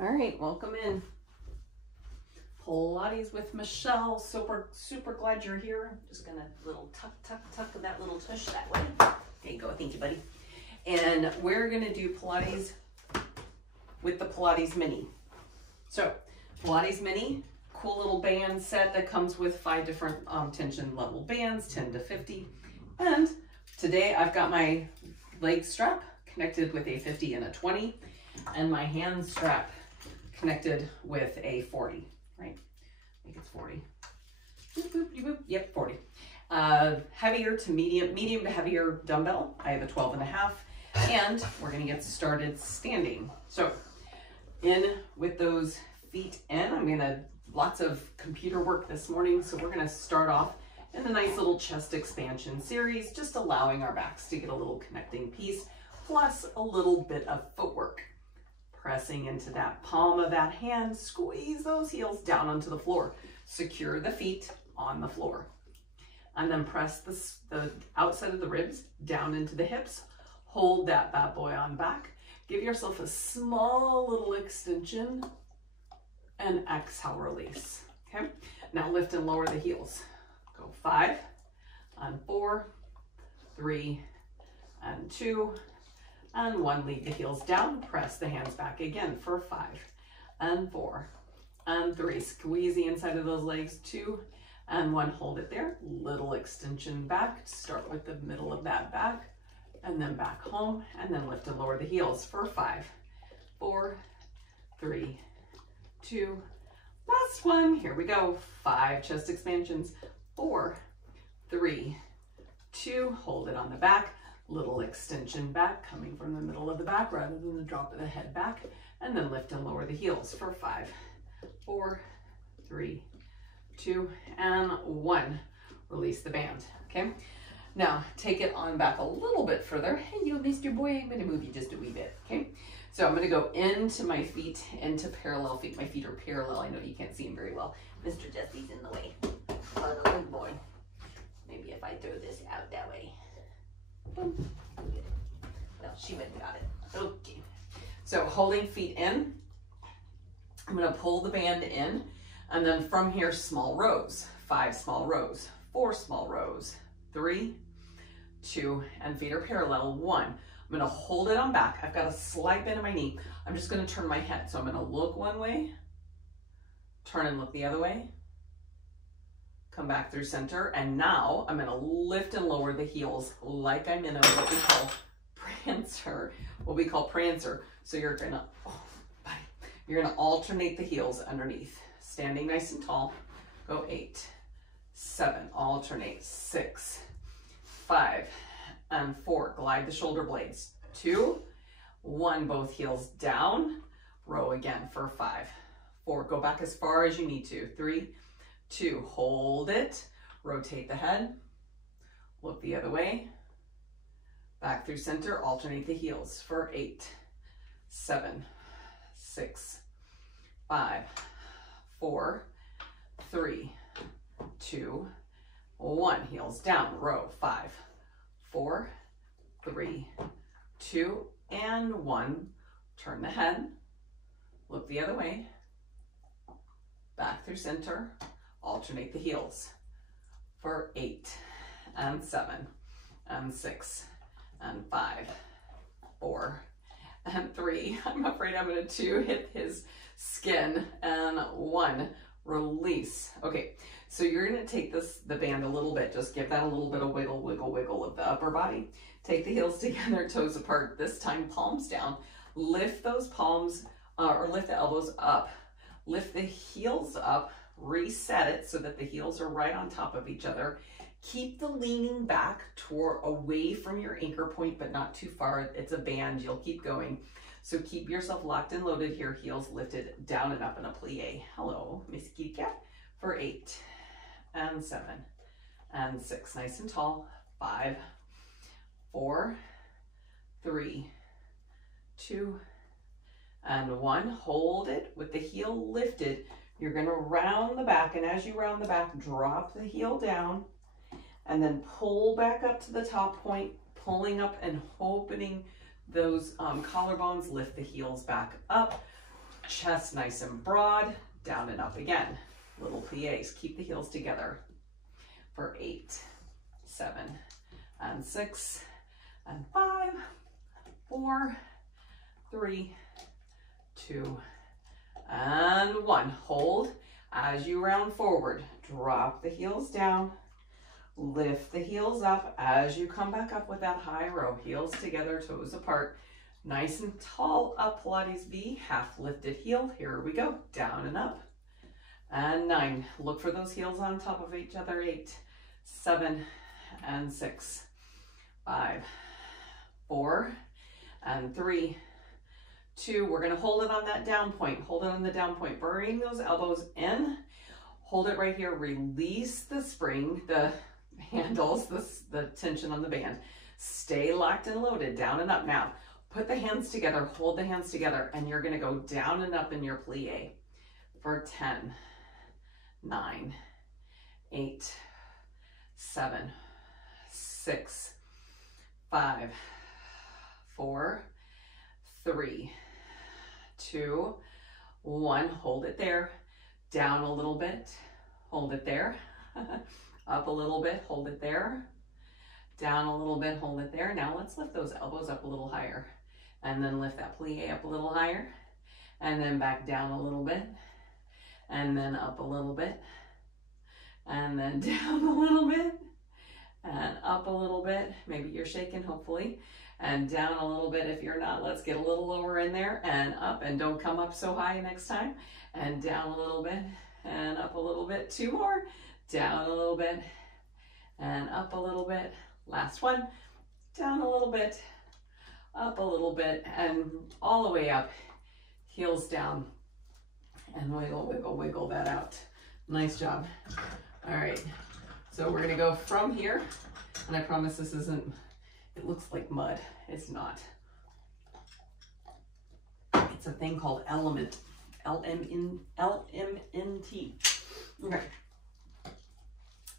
All right, welcome in. Pilates with Michelle. Super glad you're here. I'm just gonna little tuck of that little tush that way. There you go, thank you, buddy. And we're gonna do Pilates with the Pilates Mini. So Pilates Mini, cool little band set that comes with 5 different tension level bands, 10 to 50. And today I've got my leg strap connected with a 50 and a 20, and my hand strap connected with a 40, right? I think it's 40. Boop, boop, boop. Yep, 40. Heavier to medium to heavier dumbbell. I have a 12.5, and we're gonna get started standing. So in with those feet in, I'm gonna, lots of computer work this morning, so we're gonna start off in a nice little chest expansion series, just allowing our backs to get a little connecting piece, plus a little bit of footwork. Pressing into that palm of that hand, squeeze those heels down onto the floor. Secure the feet on the floor. And then press the outside of the ribs down into the hips. Hold that bad boy on back. Give yourself a small little extension and exhale, release. Okay, now lift and lower the heels. Go 5 and 4, 3 and 2, and 1. Lead the heels down, press the hands back again for 5 and 4 and 3. Squeeze the inside of those legs, 2 and 1. Hold it there. Little extension back. Start with the middle of that back and then back home, and then lift and lower the heels for 5, 4, 3, 2. Last one. Here we go. 5 chest expansions. 4, 3, 2. Hold it on the back. Little extension back, coming from the middle of the back rather than the drop of the head back, and then lift and lower the heels for 5, 4, 3, 2, and 1. Release the band, okay? Now, take it on back a little bit further. Hey, you Mr. Boy, I'm gonna move you just a wee bit, okay? So I'm gonna go into my feet, into parallel feet. My feet are parallel. I know you can't see them very well. Mr. Jesse's in the way. Oh, the big boy. Maybe if I throw this out that way. Well, she went and got it. Okay. So holding feet in, I'm going to pull the band in, and then from here, small rows. 5 small rows, 4 small rows, 3, 2, and feet are parallel. 1. I'm going to hold it on back. I've got a slight bend in my knee. I'm just going to turn my head. So I'm going to look one way, turn and look the other way. Come back through center, and now I'm going to lift and lower the heels like I'm in a what we call prancer. So you're going to, you're going to alternate the heels underneath. Standing nice and tall. Go 8, 7, alternate 6, 5, and 4. Glide the shoulder blades. 2, 1, both heels down. Row again for 5, 4. Go back as far as you need to. 3, 2, hold it, rotate the head, look the other way, back through center, alternate the heels for 8, 7, 6, 5, 4, 3, 2, 1. Heels down, row 5, 4, 3, 2, and 1. Turn the head, look the other way, back through center, alternate the heels for 8 and 7 and 6 and 5, 4 and 3. I'm afraid I'm going to 2 hit his skin, and 1. Release. Okay, so you're going to take the band a little bit. Just give that a little bit of wiggle of the upper body. Take the heels together, toes apart. This time palms down. Lift those palms or lift the elbows up. Lift the heels up. Reset it so that the heels are right on top of each other. Keep the leaning back toward away from your anchor point, but not too far. It's a band, you'll keep going. So keep yourself locked and loaded here, heels lifted down and up in a plie. Hello, Miss Kitty Cat, for 8 and 7 and 6. Nice and tall. 5, 4, 3, 2, and 1. Hold it with the heel lifted. You're going to round the back, and as you round the back, drop the heel down, and then pull back up to the top point, pulling up and opening those collarbones. Lift the heels back up, Chest nice and broad, down and up again. Little plies, keep the heels together for 8, 7, and 6, and 5, 4, 3, 2, and 1. Hold as you round forward. Drop the heels down, lift the heels up as you come back up with that high row. Heels together, toes apart. Nice and tall up, Pilates B, half lifted heel. Here we go, down and up. And 9, look for those heels on top of each other. 8, 7, and 6, 5, 4, and 3, 2. We're gonna hold it on that down point. Hold it on the down point. Bring those elbows in. Hold it right here. Release the spring, the handles, the tension on the band. Stay locked and loaded, down and up. Now, put the hands together, hold the hands together, and you're gonna go down and up in your plie for 10, 9, 8, 7, 6, 5, 4, 3, 2, 1. Hold it there. Down a little bit. Hold it there. Up a little bit. Hold it there. Down a little bit. Hold it there. Now let's lift those elbows up a little higher. And then lift that plie up a little higher. And then back down a little bit. And then up a little bit. And then down a little bit. And up a little bit. Maybe you're shaking, hopefully. And down a little bit. If you're not, let's get a little lower in there. And up. And don't come up so high next time. And down a little bit. And up a little bit. 2 more. Down a little bit. And up a little bit. Last one. Down a little bit. Up a little bit. And all the way up. Heels down. And wiggle, wiggle, wiggle that out. Nice job. All right. So we're going to go from here. And I promise this isn't, it looks like mud. It's not. It's a thing called element. LMNT. Okay.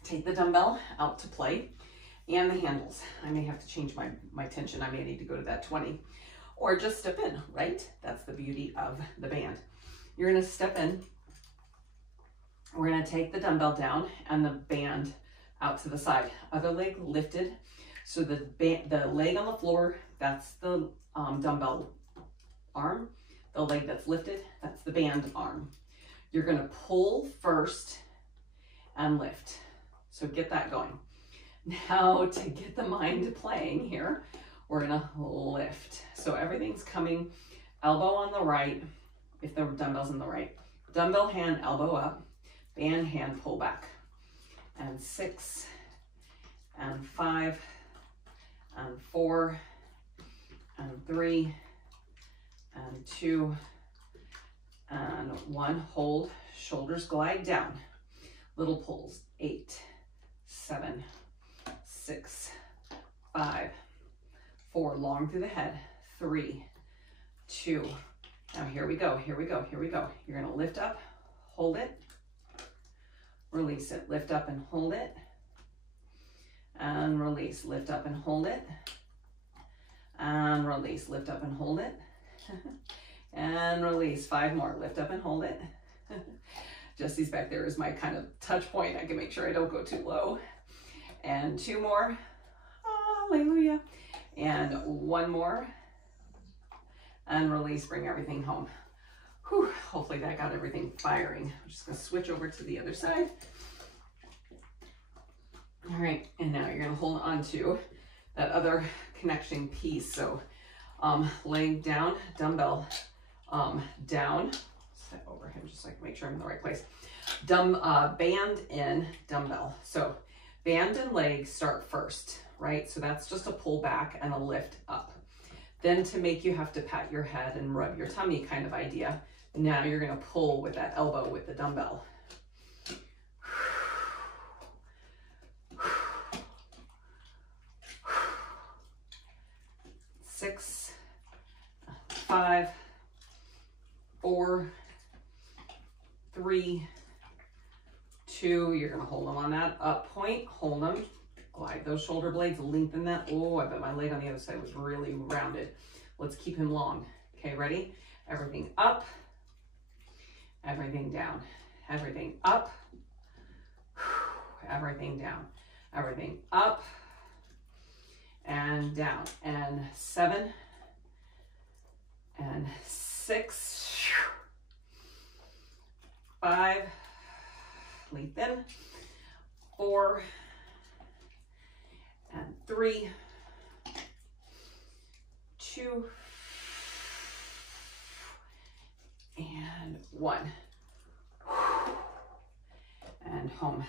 Take the dumbbell out to play and the handles. I may have to change my tension. I may need to go to that 20 or just step in, right? That's the beauty of the band. You're going to step in. We're going to take the dumbbell down and the band out to the side. Other leg lifted. So the leg on the floor, that's the dumbbell arm. The leg that's lifted, that's the band arm. You're going to pull first and lift. So get that going. Now to get the mind playing here, we're going to lift. So everything's coming elbow on the right, if the dumbbell's on the right. Dumbbell hand, elbow up, band hand, pull back. And 6, and 5, and 4, and 3, and 2, and 1. Hold, shoulders glide down. Little pulls. 8, 7, 6, 5, 4. Long through the head. 3, 2. Now here we go, here we go, here we go. You're gonna lift up, hold it, release it. Lift up and hold it. And release. Lift up and hold it. And release. Lift up and hold it. And release. 5 more. Lift up and hold it. Jesse's back there is my kind of touch point. I can make sure I don't go too low. And 2 more. Hallelujah. And 1 more. And release. Bring everything home. Whew. Hopefully that got everything firing. I'm just going to switch over to the other side. All right, and now you're going to hold on to that other connection piece. So leg down, dumbbell down. Set over him just so I can make sure I'm in the right place. Band in, dumbbell. So band and leg start first, right? So that's just a pull back and a lift up. Then to make you have to pat your head and rub your tummy kind of idea. Now you're going to pull with that elbow with the dumbbell. 6, 5, 4, 3, 2. You're going to hold them on that up point. Hold them. Glide those shoulder blades. Lengthen that. Oh, I bet my leg on the other side was really rounded. Let's keep him long. Okay, ready? Everything up. everything down, everything up, everything down, everything up and down, and 7 and 6, 5, lengthen, 4 and 3, 2 and 1, and home.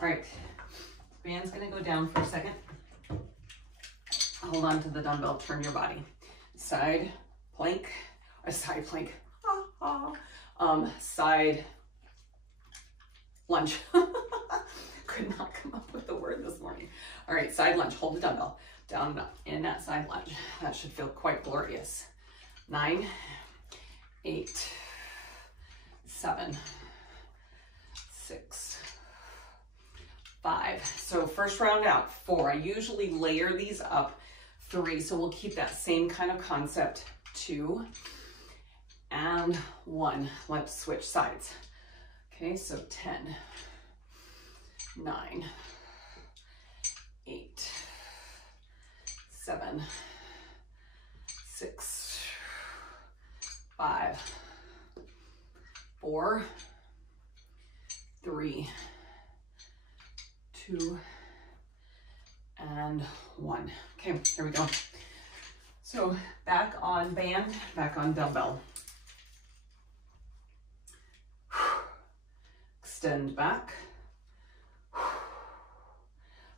All right, band's gonna go down for a second. Hold on to the dumbbell, turn your body. Side plank, a side plank, side lunge. Could not come up with the word this morning. All right, side lunge, hold the dumbbell, down and up in that side lunge. That should feel quite glorious. 9, 8, 7, 6, 5. So first round out, 4. I usually layer these up. 3, so we'll keep that same kind of concept. 2 and 1. Let's switch sides. Okay, so 10, 9, 8, 7, 6, 5, 4, 3, 2, and 1. Okay, here we go. So back on band, back on dumbbell. Extend back.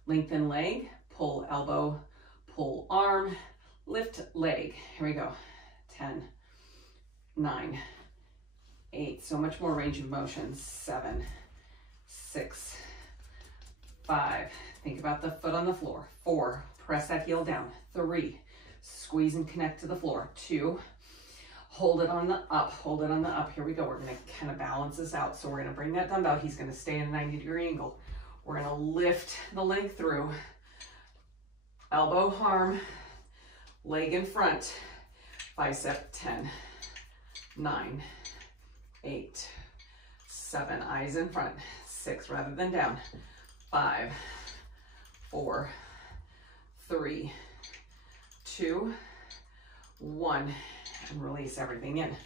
Lengthen leg, pull elbow, pull arm, lift leg. Here we go. 10, 9, 8. So much more range of motion. 7, 6, 5. Think about the foot on the floor. 4, press that heel down. 3, squeeze and connect to the floor. 2, hold it on the up, hold it on the up. Here we go. We're gonna kind of balance this out. So we're gonna bring that dumbbell. He's gonna stay in a 90-degree angle. We're gonna lift the leg through. Elbow, arm, leg in front. Bicep. 10, 9, 8, 7, eyes in front. 6 rather than down. 5, 4, 3, 2, 1, and release everything in.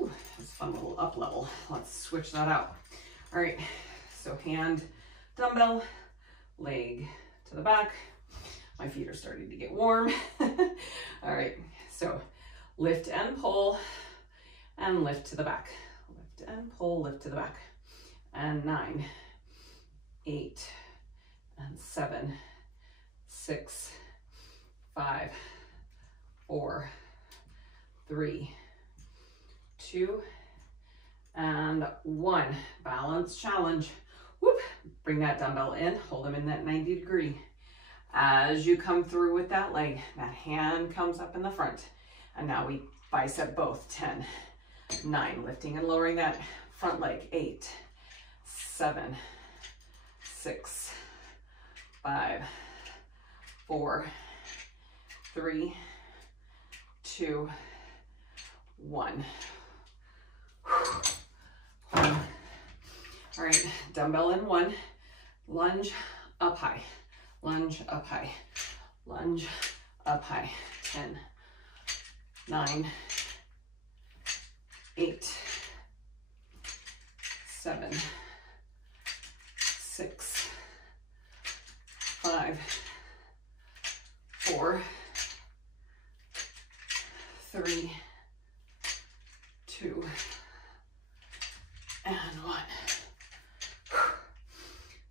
Ooh, that's a fun little up level. Let's switch that out. All right, so hand, dumbbell, leg to the back. My feet are starting to get warm. All right, so lift and pull, and lift to the back. Lift and pull, lift to the back. And 9, 8, and 7, 6, 5, 4, 3, 2, and 1. Balance challenge. Whoop. Bring that dumbbell in, hold them in that 90 degree. As you come through with that leg, that hand comes up in the front. And now we bicep both. 10, 9, lifting and lowering that front leg. 8, 7, 6, 5, 4, 3, 2, 1. All right, dumbbell in 1, lunge up high, lunge up high, lunge up high. 10, 9, 8, 7, 6, 5, 4, 3, 2, and 1.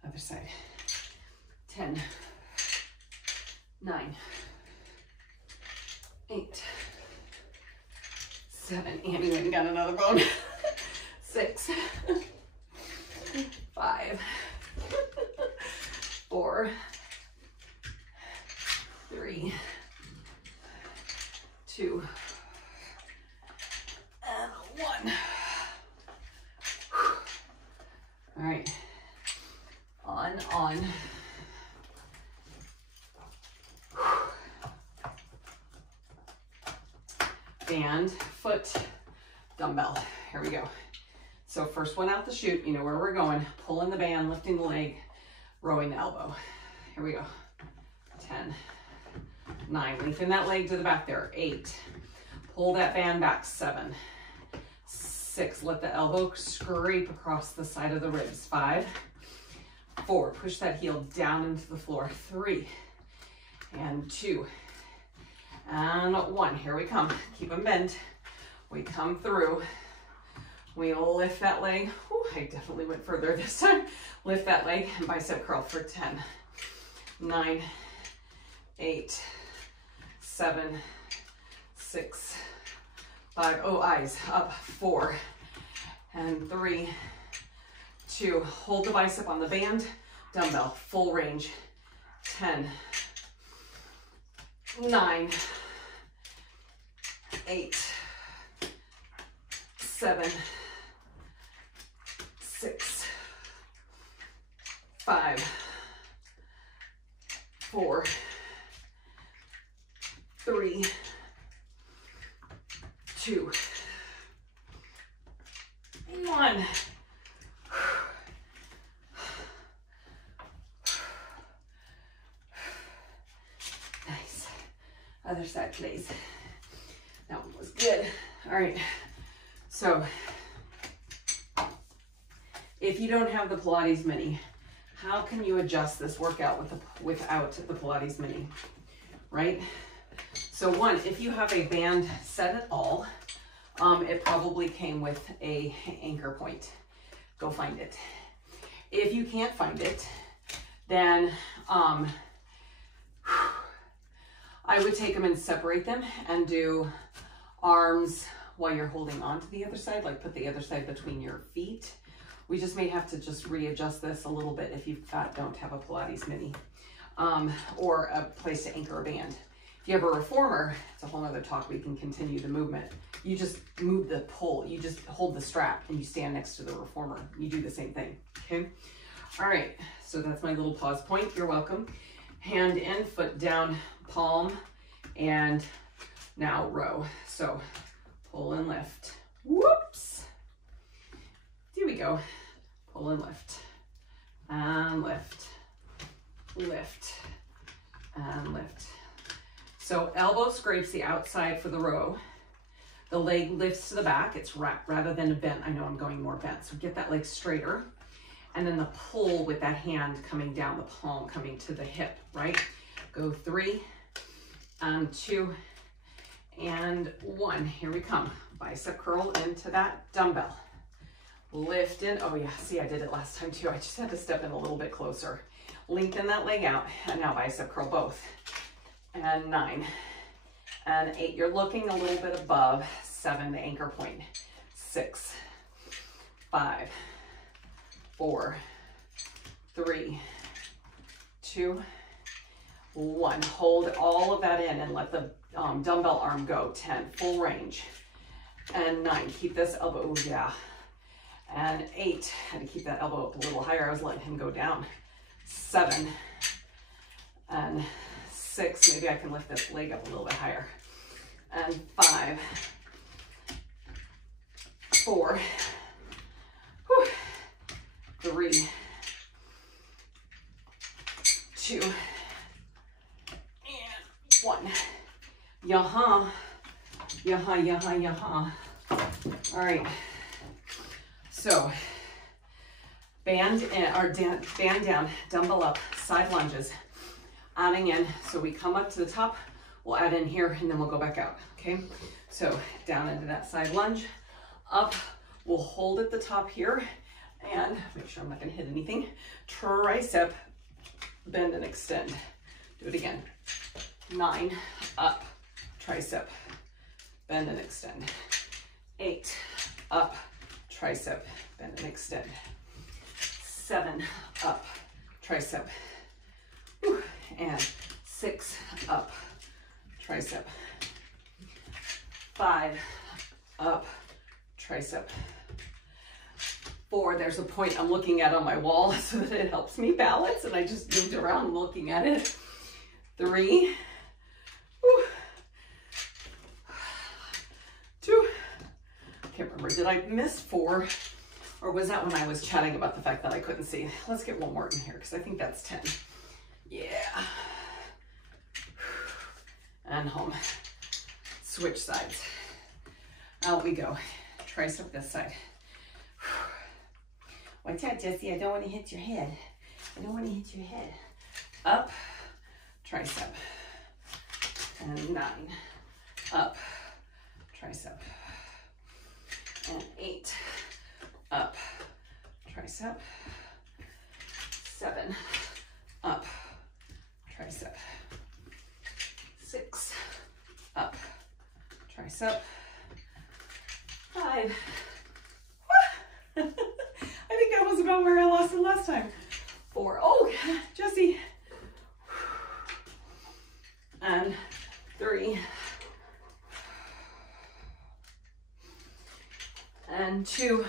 Other side. 10, 9, 8, 7, and you went and got another bone. 6, 5, 4, 3, 2, and 1. All right, on. Band, foot, dumbbell. Here we go. So first one out the chute, you know where we're going. Pulling the band, lifting the leg, rowing the elbow. Here we go. 10, 9, lengthen that leg to the back there. 8, pull that band back. 7, 6, let the elbow scrape across the side of the ribs. 5, 4, push that heel down into the floor. 3, and 2, and 1. Here we come. Keep them bent. We come through. We lift that leg. Ooh, I definitely went further this time. Lift that leg and bicep curl for 10, 9, 8, 7, 6, 5. Oh, eyes up. 4, and 3, 2. Hold the bicep on the band. Dumbbell, full range. 10, 9, 8, 7, 6, 5, 4, 3, 2, 1. Nice. Other side, please. That one was good. All right. So if you don't have the Pilates Mini, how can you adjust this workout without the Pilates Mini, right? So one, if you have a band set at all, it probably came with a anchor point. Go find it. If you can't find it, then I would take them and separate them and do arms while you're holding on to the other side, like put the other side between your feet. We just may have to just readjust this a little bit if you don't have a Pilates Mini or a place to anchor a band. If you have a reformer, it's a whole other talk. We can continue the movement. You just move the pull. You just hold the strap and you stand next to the reformer. You do the same thing, okay? All right, so that's my little pause point. You're welcome. Hand in, foot down, palm, and now row. So pull and lift. Whoops. Here we go. Pull and lift. And lift. Lift. And lift. So elbow scrapes the outside for the row. The leg lifts to the back. It's wrapped rather than a bent. I know I'm going more bent. So get that leg straighter. And then the pull with that hand coming down, the palm coming to the hip, right? Go 3, and 2, and 1. Here we come. Bicep curl into that dumbbell. Lift in. Oh yeah, see, I did it last time too. I just had to step in a little bit closer. Lengthen that leg out. And now bicep curl both. And 9, and 8. You're looking a little bit above. 7, the anchor point. 6, 5, 4, 3, 2, 1. Hold all of that in and let the dumbbell arm go. 10, full range. And 9, keep this elbow, oh yeah. And 8, had to keep that elbow up a little higher. I was letting him go down. 7, and 6, maybe I can lift this leg up a little bit higher. And 5, 4, 3, 2, and 1. Yaha, yaha, yaha, yaha. All right. So band in, or band down, dumbbell up, side lunges. Adding in, so we come up to the top, we'll add in here, and then we'll go back out, okay? So down into that side lunge, up, we'll hold at the top here, and make sure I'm not gonna hit anything. Tricep, bend and extend. Do it again. 9, up, tricep, bend and extend. 8, up, tricep, bend and extend. 7, up, tricep. Whew. And 6, up, tricep. 5, up, tricep. 4, there's a point I'm looking at on my wall so that it helps me balance, and I just moved around looking at it. 3, whew. 2, can't remember, did I miss 4? Or was that when I was chatting about the fact that I couldn't see? Let's get one more in here because I think that's 10. Yeah. And home. Switch sides. Out we go. Tricep this side. Watch out, Jessie. I don't want to hit your head. I don't want to hit your head. Up. Tricep. And 9. Up. Tricep. And 8. Up. Tricep. 7. Up. Tricep. 6. Up. Tricep. 5. I think that was about where I lost it last time. 4. Oh, Jessie. And 3. And 2.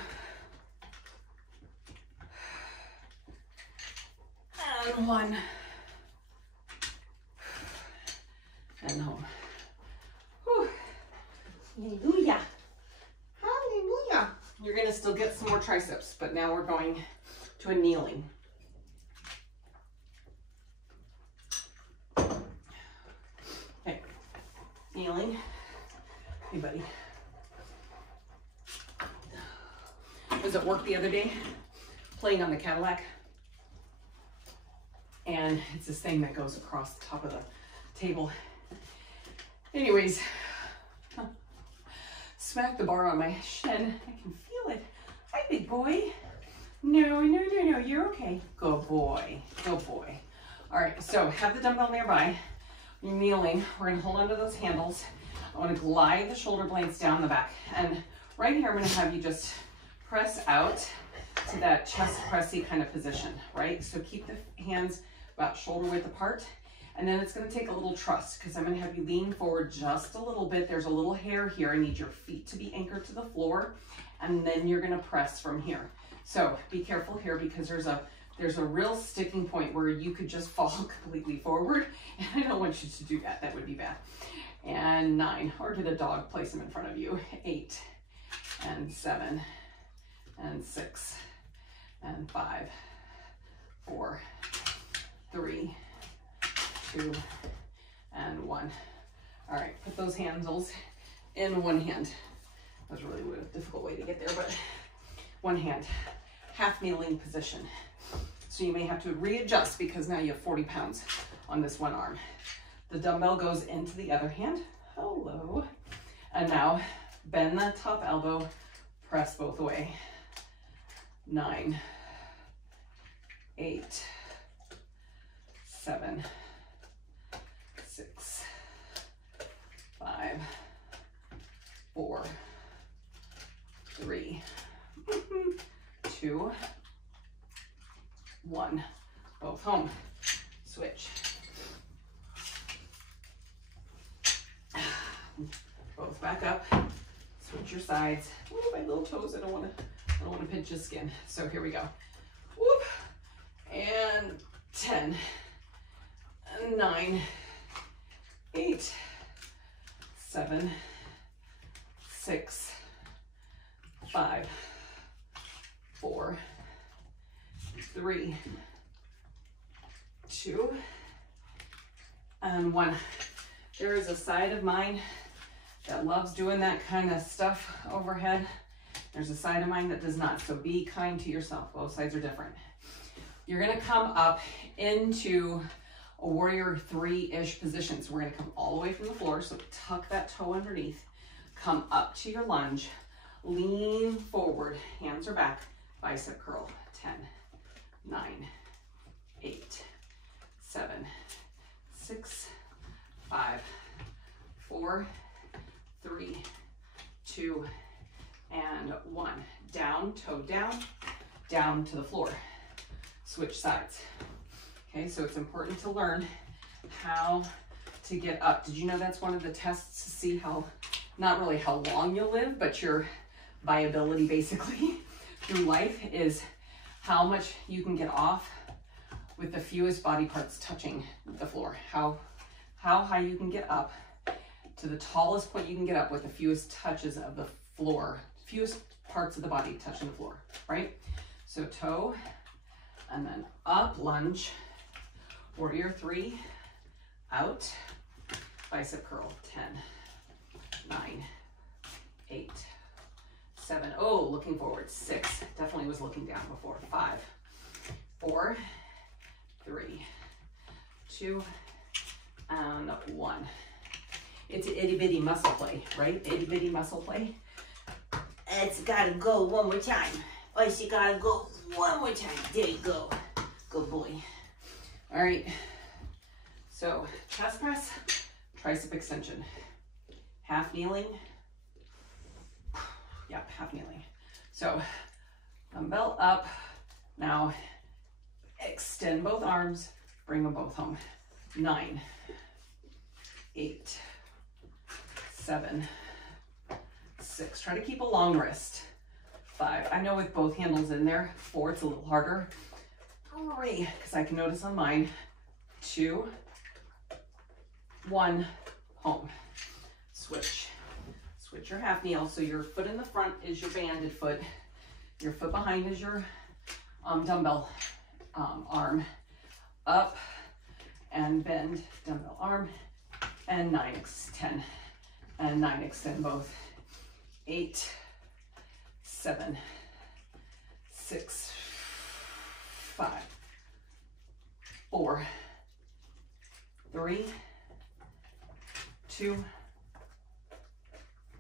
And 1. And home. Whew. Hallelujah. Hallelujah. You're going to still get some more triceps, but now we're going to a kneeling. Okay. Kneeling. Hey, buddy. I was at work the other day playing on the Cadillac. And it's this thing that goes across the top of the table. Anyways, smack the bar on my shin. I can feel it. Hi, big boy. No, you're okay. Good boy, good boy. All right, so have the dumbbell nearby. You're kneeling. We're gonna hold onto those handles. I wanna glide the shoulder blades down the back. And right here, I'm gonna have you just press out to that chest pressy kind of position, right? So keep the hands about shoulder width apart. And then it's gonna take a little trust because I'm gonna have you lean forward just a little bit. There's a little hair here. I need your feet to be anchored to the floor. And then you're gonna press from here. So be careful here because there's a real sticking point where you could just fall completely forward. And I don't want you to do that. That would be bad. And 9, or to the dog, place them in front of you. 8, and 7, and 6, and 5, 4, 3, 2, and 1. All right, put those handles in one hand. That was really a difficult way to get there, but one hand, half kneeling position. So you may have to readjust because now you have 40 pounds on this one arm. The dumbbell goes into the other hand. Hello. And now bend that top elbow, press both away. 9, 8, 7, 6, 5, 4, 3, 2, 1. Both home. Switch. Both back up. Switch your sides. Ooh, my little toes. I don't want to pinch your skin. So here we go. Whoop. And 10, 9, 8, 7, 6, 5, 4, 3, 2, and 1. There is a side of mine that loves doing that kind of stuff overhead. There's a side of mine that does not. So be kind to yourself. Both sides are different. You're gonna come up into a warrior 3-ish position. So we're gonna come all the way from the floor. So tuck that toe underneath, come up to your lunge, lean forward, hands are back, bicep curl. 10, 9, 8, 7, 6, 5, 4, 3, 2, and 1. Down, toe down, down to the floor. Switch sides. Okay, so it's important to learn how to get up. Did you know that's one of the tests to see how, not really how long you'll live, but your viability basically through life is how much you can get off with the fewest body parts touching the floor. How high you can get up to the tallest point you can get up with the fewest touches of the floor, fewest parts of the body touching the floor, right? So toe, and then up, lunge, warrior 3, out, bicep curl, 10, 9, 8, 7, oh, looking forward, 6, definitely was looking down before, 5, 4, 3, 2, and 1. It's an itty bitty muscle play, right? Itty bitty muscle play. It's gotta go one more time. Oh, you gotta go one more time. There you go. Good boy. All right. So chest press, tricep extension. Half kneeling. Yep, half kneeling. So dumbbell up. Now extend both arms, bring them both home. 9, 8, 7, 6. Try to keep a long wrist. 5. I know with both handles in there. 4, it's a little harder. 3, because I can notice on mine. 2, 1, home. Switch. Switch your half kneel. So your foot in the front is your banded foot. Your foot behind is your dumbbell arm. Up and bend, dumbbell arm, and 9, 10, and 9, extend both. 8, 7, 6, 5, 4, 3, 2,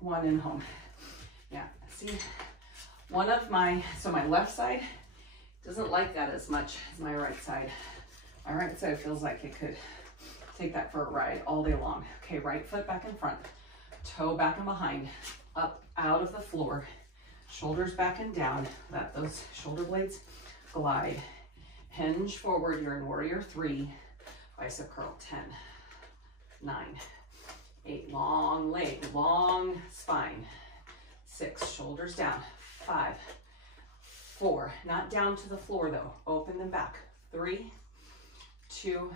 1, and home. Yeah, see, one of my, so my left side doesn't like that as much as my right side. My right side feels like it could take that for a ride all day long. Okay, right foot back in front, toe back and behind, up out of the floor, shoulders back and down, let those shoulder blades glide. Hinge forward, you're in warrior 3, bicep curl, 10, 9, 8, long leg, long spine, 6, shoulders down, 5, 4, not down to the floor though, open them back, 3, 2,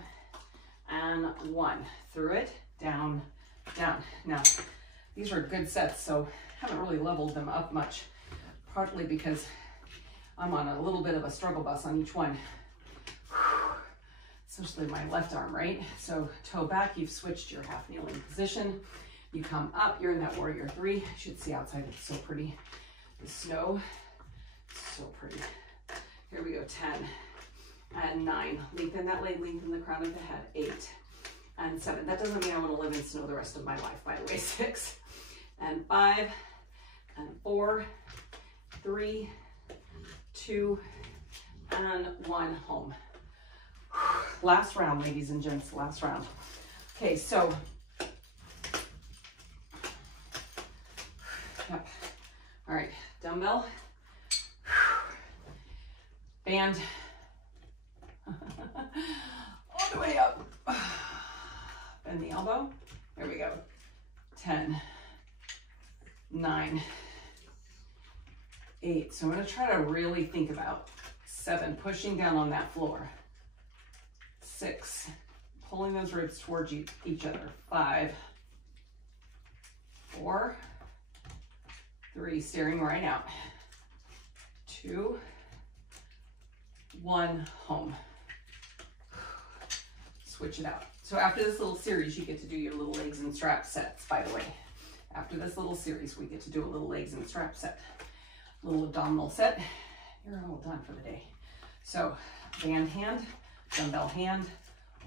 and 1, through it, down, down. Now, these are good sets, so haven't really leveled them up much, partly because I'm on a little bit of a struggle bus on each one, especially my left arm, right? So toe back, you've switched your half kneeling position. You come up, you're in that warrior 3. You should see outside, it's so pretty. The snow, so pretty. Here we go, 10 and 9. Lengthen that leg, lengthen the crown of the head. 8 and 7. That doesn't mean I want to live in snow the rest of my life, by the way. 6 and 5 and 4, 3, 2, and 1, home. Last round, ladies and gents, last round. Okay, so, yep. All right, dumbbell, band, all the way up, bend the elbow, there we go, 10, 9, 8, so I'm gonna try to really think about 7, pushing down on that floor, 6, pulling those ribs towards each other, 5, 4, 3, staring right out, 2, 1, home. Switch it out. So after this little series, you get to do your little legs and strap sets, by the way. After this little series, we get to do a little legs and strap set, little abdominal set. You're all done for the day. So band hand, dumbbell hand,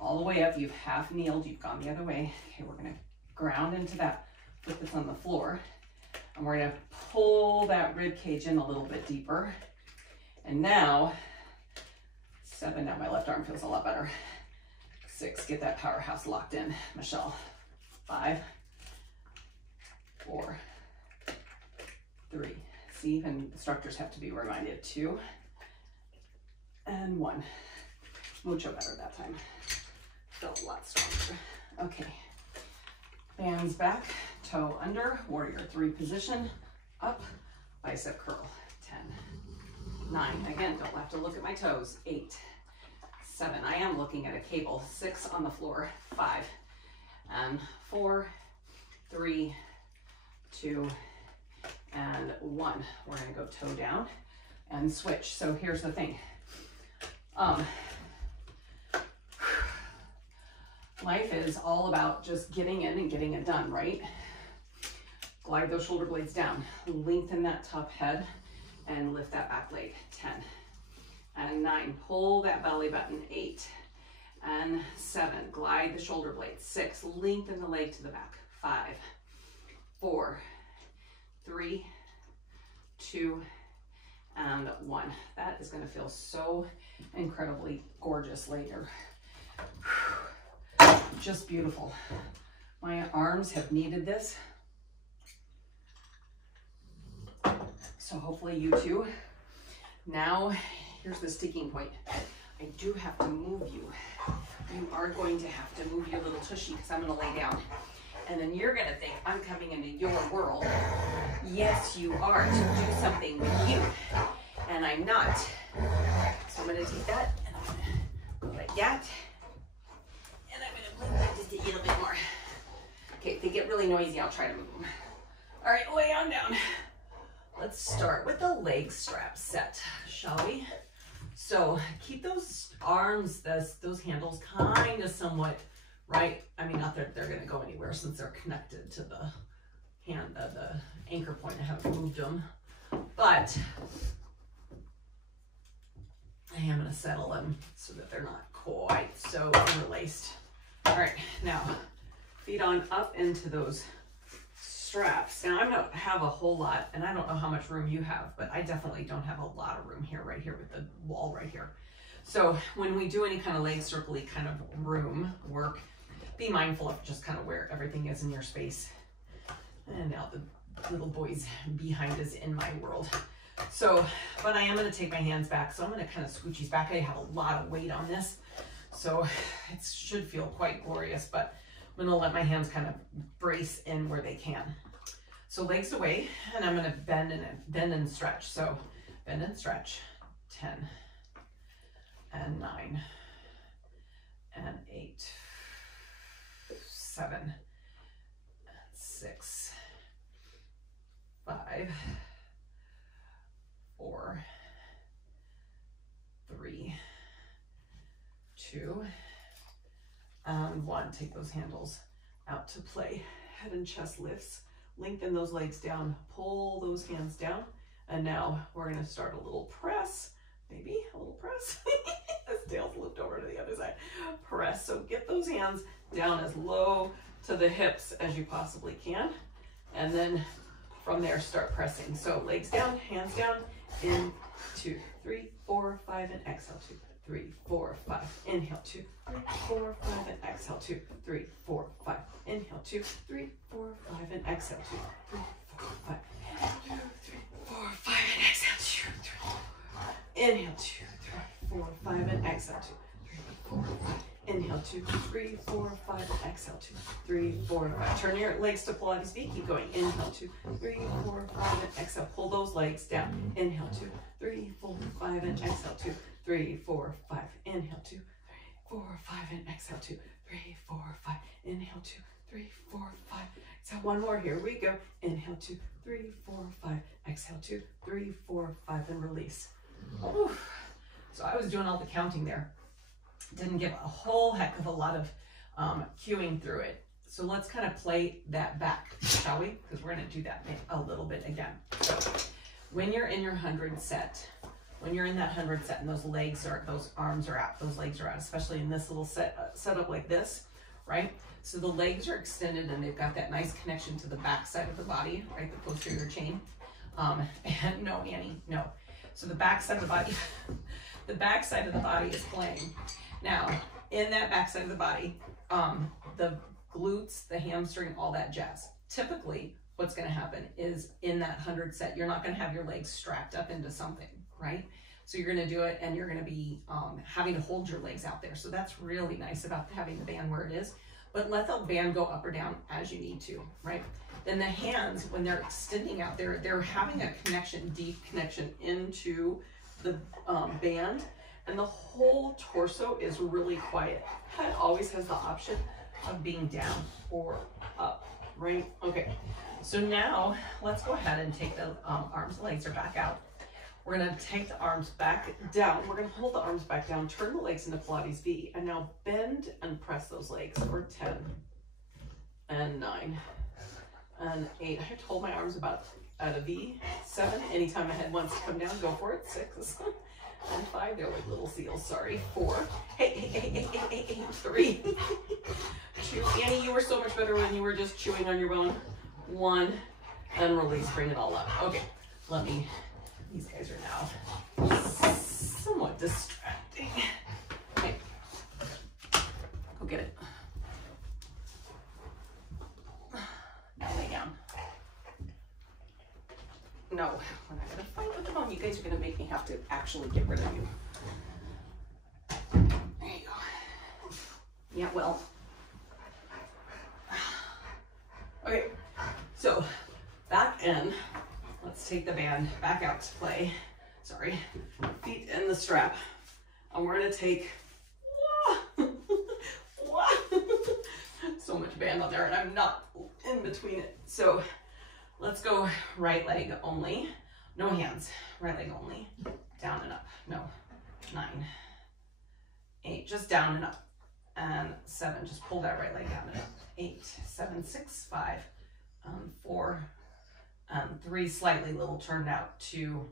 all the way up. You've half kneeled, you've gone the other way. Okay, we're gonna ground into that foot that's on the floor. And we're gonna pull that rib cage in a little bit deeper. And now, 7, now my left arm feels a lot better. 6, get that powerhouse locked in, Michelle. 5, 4, 3. See, even instructors have to be reminded. 2, and 1. Mucho better that time. Felt a lot stronger. Okay, bands back, toe under, warrior 3 position, up, bicep curl, 10, 9, again, don't have to look at my toes, 8, 7, I am looking at a cable, 6 on the floor, 5, and 4, 3, 2, and 1. We're gonna go toe down and switch. So here's the thing. Life is all about just getting in and getting it done, right? Glide those shoulder blades down, lengthen that top head, and lift that back leg. 10 and 9, pull that belly button. 8 and 7, glide the shoulder blades. 6, lengthen the leg to the back. 5, 4, 3, 2, and 1. That is going to feel so incredibly gorgeous later. Just beautiful. My arms have needed this. So hopefully you too. Now, here's the sticking point. I do have to move you. You are going to have to move your little tushy because I'm going to lay down. And then you're going to think I'm coming into your world. Yes, you are, to do something with you. And I'm not. So I'm going to take that and I'm going to go like that. And I'm going to move that just a little bit more. Okay, if they get really noisy, I'll try to move them. All right, lay on down. Let's start with the leg strap set, shall we? So keep those arms, those handles kind of somewhat right. I mean, not that they're going to go anywhere since they're connected to the hand, the anchor point. I haven't moved them, but I am going to settle them so that they're not quite so interlaced. All right, now feet on up into those straps. Now I don't have a whole lot, and I don't know how much room you have, but I definitely don't have a lot of room here, right here with the wall right here. So when we do any kind of leg circly kind of room work, be mindful of just kind of where everything is in your space. And now the little boy's behind is in my world. So, but I am going to take my hands back. So I'm going to kind of scoochies back. I have a lot of weight on this, so it should feel quite glorious, but I'm going to let my hands kind of brace in where they can. So legs away, and I'm going to bend and stretch. So bend and stretch. 10 and 9 and 8, 7 and 6, 5, 4, 3, 2, and 1. Take those handles out to play. Head and chest lifts. Lengthen those legs down. Pull those hands down. And now we're going to start a little press. Maybe a little press. This tail's flipped over to the other side. Press. So get those hands down as low to the hips as you possibly can. And then from there, start pressing. So legs down, hands down. In, 2, 3, 4, 5, and exhale. 2, 3, 4, 5. Inhale. 2, 3, 4, 5, and exhale. 2, 3, 4, 5. Inhale. 2, 3, 4, 5, and exhale. 2, 3, 4, 5. 2, 3, 4, 5, and exhale. 2, 3, 4. Inhale. 2, 3, 4, 5, and exhale. 2, 3, 4, 5. Inhale. 2, 3, 4, 5, and exhale. 2, 3, 4, 5. Turn your legs to Pilates feet. Keep going. Inhale. 2, 3, 4, 5, and exhale. Pull those legs down. Inhale. 2, 3, 4, 5, and exhale. 2, 3, 4, 5. Inhale. 2, 3, 4, 5, and exhale. 2, 3, 4, 5. Inhale. 2, 3, 4, 5. Exhale. One more. Here we go. Inhale. 2, 3, 4, 5. Exhale. 2, 3, 4, 5, and release. Oof. So I was doing all the counting there. Didn't give a whole heck of a lot of cueing through it. So let's kind of play that back, shall we? Because we're going to do that a little bit again. So when you're in your 100 set, when you're in that 100 set and those legs are, those arms are out, those legs are out, especially in this little setup like this, right? So the legs are extended and they've got that nice connection to the back side of the body, right? The posterior chain. And no, Annie, no. So the back side of the body, the back side of the body is playing. Now, in that back side of the body, the glutes, the hamstring, all that jazz. Typically, what's going to happen is in that 100 set, you're not going to have your legs strapped up into something, right? So you're going to do it and you're going to be having to hold your legs out there. So that's really nice about having the band where it is. But let the band go up or down as you need to, right? Then the hands, when they're extending out there, they're having a connection, deep connection into the band. And the whole torso is really quiet. Head always has the option of being down or up, right? Okay, so now let's go ahead and take the arms and legs are back out. We're gonna take the arms back down. We're gonna hold the arms back down, turn the legs into Pilates V, and now bend and press those legs for 10 and 9 and 8. I have to hold my arms about at a V. 7, anytime my head wants to come down, go for it. 6 and 5, they're like little seals, sorry. 4, hey, 3, 2, Annie, you were so much better when you were just chewing on your bone. 1, and release, bring it all up. Okay, these guys are now somewhat distracting. Okay, go get it. Now lay down. No, we're not gonna fight with them on. You guys are gonna make me have to actually get rid of you. There you go. Yeah, well. Okay, so back in. Let's take the band back out to play. Sorry, feet in the strap. And we're gonna take, so much band on there and I'm not in between it. So let's go right leg only. No hands, right leg only. Down and up, no. 9, 8, just down and up. And 7, just pull that right leg down and up. 8, 7, 6, 5, 4, 3, slightly little turned out. 2,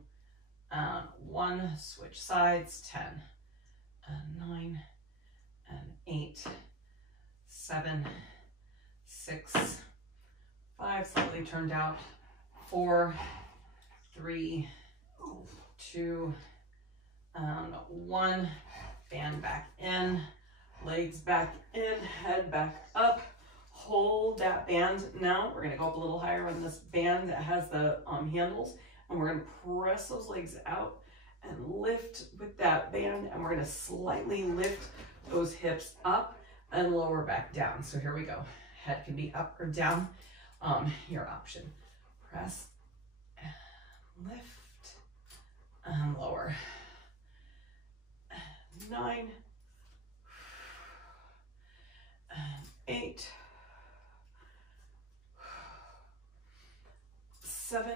1, switch sides. 10, and 9, and 8, 7, 6, 5, slightly turned out. 4, 3, 2, 1, band back in, legs back in, head back up. Hold that band. Now we're going to go up a little higher on this band that has the handles, and we're going to press those legs out and lift with that band, and we're going to slightly lift those hips up and lower back down. So here we go. Head can be up or down, your option. Press and lift and lower. 9 and 8, 7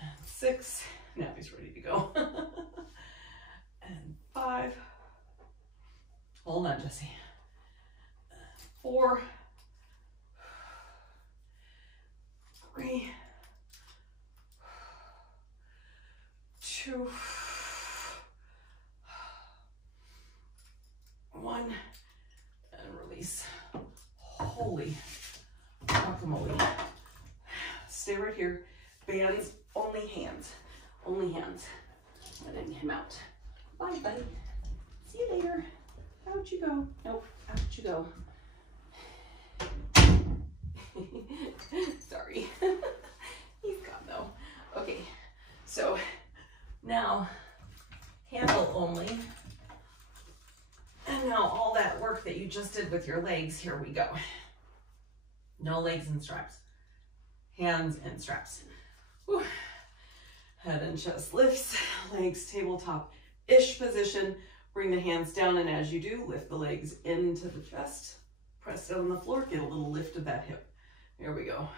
and 6. Now he's ready to go. And 5. Hold on, Jesse. 4, 3, 2, 1, and release. Holy guacamole. Stay right here. Bands, only hands. Only hands. Letting him out. Bye, buddy. See you later. Out you go. Nope, out you go. Sorry. He's gone though. Okay, so now handle only. And now all that work that you just did with your legs, here we go. No legs and straps. Hands and straps. Whew. Head and chest lifts, legs tabletop-ish position. Bring the hands down, and as you do, lift the legs into the chest. Press down on the floor, get a little lift of that hip. Here we go.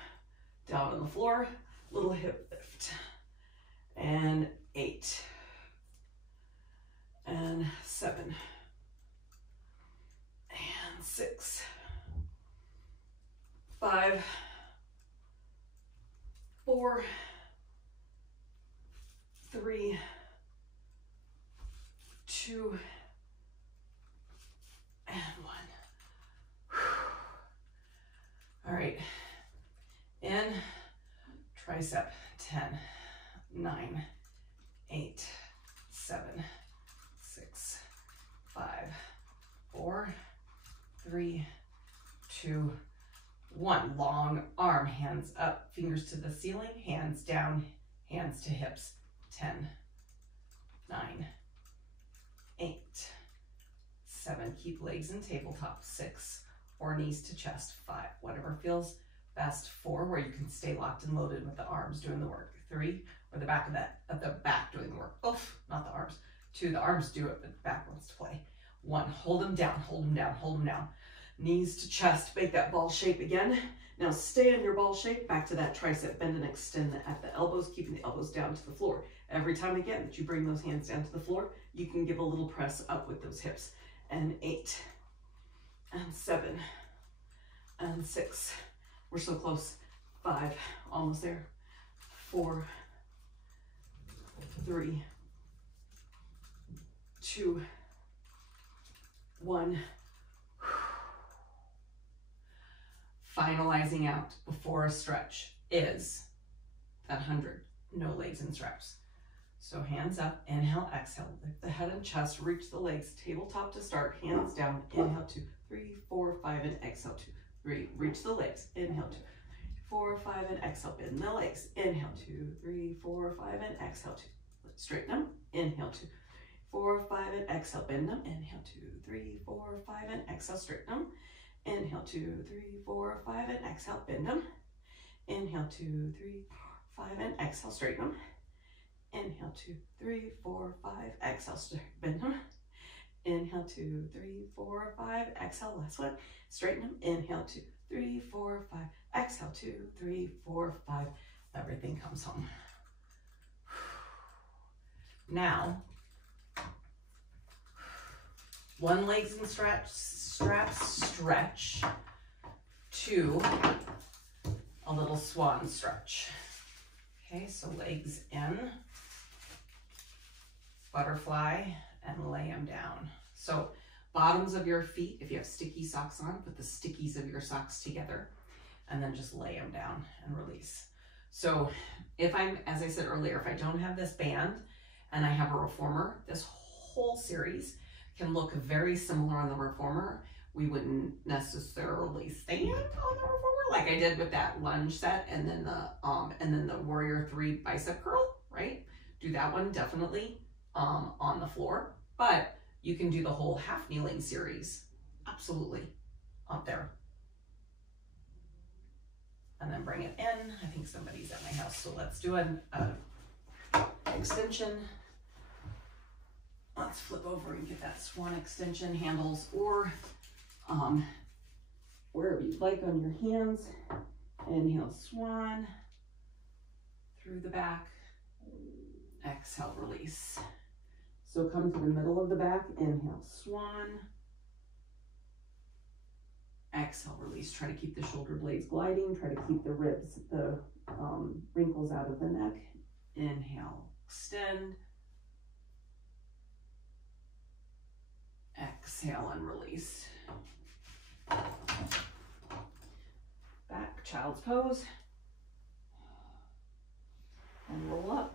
Down on the floor, little hip lift. And 8. And 7. And 6. 5. 4. 3. 2. And 1. All right. In, tricep. 10, 9, 8, 7, 6, 5, 4, 3, 2, 1. Long arm, hands up, fingers to the ceiling, hands down, hands to hips. 10, 9, 8, 7. Keep legs in tabletop. 6, or knees to chest. 5, whatever feels best. 4, where you can stay locked and loaded with the arms doing the work. 3, or the back of that, at the back doing the work. Oof, not the arms. 2, the arms do it, but the back wants to play. 1, hold them down, hold them down, hold them down. Knees to chest, make that ball shape again. Now stay in your ball shape, back to that tricep bend and extend at the elbows, keeping the elbows down to the floor. Every time again that you bring those hands down to the floor, you can give a little press up with those hips. And 8, and 7, and 6. We're so close. 5, almost there. 4, 3, 2, 1. Finalizing out before a stretch is that 100, no legs and straps. So hands up, inhale, exhale, lift the head and chest, reach the legs, tabletop to start, hands down, inhale 2, 3, 4, 5, and exhale 2, 3, reach the legs, inhale 2, 4, 5, and exhale, bend the legs, inhale 2, 3, 4, 5, and exhale 2, straighten them, inhale 2, 4, 5, and exhale, bend them, inhale 2, 3, 4, 5, and exhale, straighten them, inhale 2, 3, 4, 5, and exhale, bend them, inhale 2, 3, 4, 5, and exhale, straighten them, inhale 2, 3, 4, 5, exhale, bend them, inhale 2, 3, 4, 5, exhale, last one, straighten them, inhale 2, 3, 4, 5, exhale 2, 3, 4, 5, everything comes home. Now, 1 legs and straps stretch, 2 a little swan stretch. Okay, so legs in, butterfly, and lay them down. So bottoms of your feet, if you have sticky socks on, put the stickies of your socks together and then just lay them down and release. So if I'm, as I said earlier, if I don't have this band and I have a reformer, this whole series can look very similar on the reformer. We wouldn't necessarily stand on the reformer like I did with that lunge set and then the Warrior 3 bicep curl, right? Do that one definitely on the floor, but you can do the whole half kneeling series absolutely up there. And then bring it in. I think somebody's at my house, so let's do an extension. Let's flip over and get that swan extension, handles or wherever you'd like on your hands. Inhale, swan, through the back, exhale, release. So come to the middle of the back, inhale, swan, exhale, release. Try to keep the shoulder blades gliding, try to keep the ribs, the wrinkles out of the neck. Inhale, extend, exhale, and release. Back, child's pose, and roll up.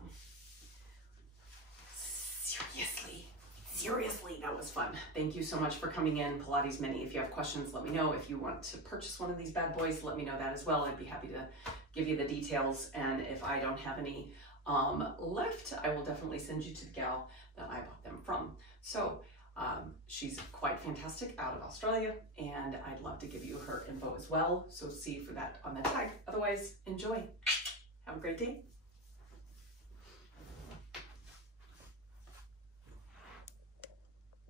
Seriously, that was fun. Thank you so much for coming in, Pilates Mini. If you have questions, let me know. If you want to purchase one of these bad boys, let me know that as well. I'd be happy to give you the details. And if I don't have any left, I will definitely send you to the gal that I bought them from. So she's quite fantastic out of Australia, and I'd love to give you her info as well. So see for that on the tag. Otherwise, enjoy. Have a great day.